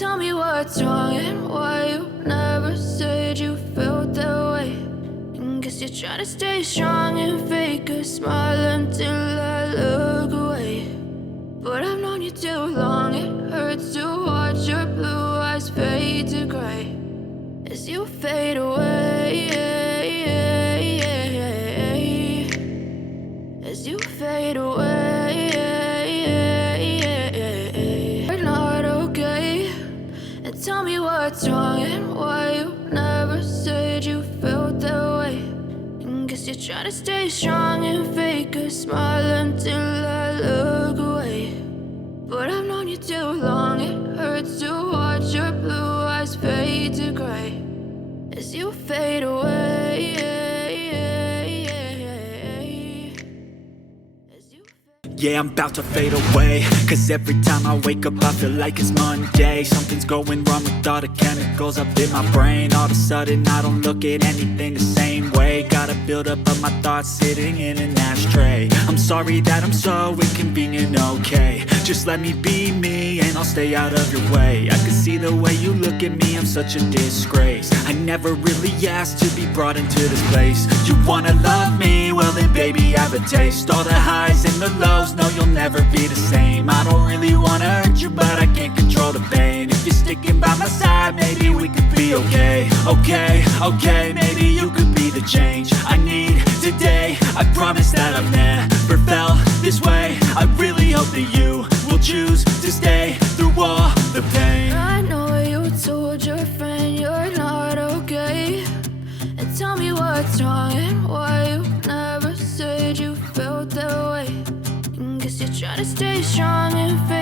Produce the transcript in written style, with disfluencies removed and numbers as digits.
Tell me what's wrong and why you never said you felt that way. And guess you're trying to stay strong and fake a smile until I look away. But I've known you too long, it hurts to watch your blue eyes fade to gray as you fade away. As you fade away. You're not okay. And tell me what's wrong and why you never said you felt that way. And guess you're trying to stay strong and fake a smile until I look away. But I've known you too long, it hurts to watch your blue eyes fade to gray as you fade away. Yeah, I'm about to fade away, cause every time I wake up I feel like it's Monday. Something's going wrong with all the chemicals up in my brain. All of a sudden I don't look at anything the same way. Got a buildup of my thoughts sitting in an ashtray. I'm sorry that I'm so inconvenient, okay. Just let me be me and I'll stay out of your way. I can see the way you look at me, I'm such a disgrace. I never really asked to be brought into this place. You wanna love me? Well then baby I have a taste. All the highs and the lows, no you'll never be the same. I don't really wanna hurt you but I can't control the pain. If you're sticking by my side maybe we could be okay. Okay, maybe you could be the change I need today. I promise that I've never felt this way. I really hope that you will choose to stay through all the pain. I know you told your friend you're not okay. And tell me what's wrong and why you never said you felt that way. And guess you're trying to stay strong and fair.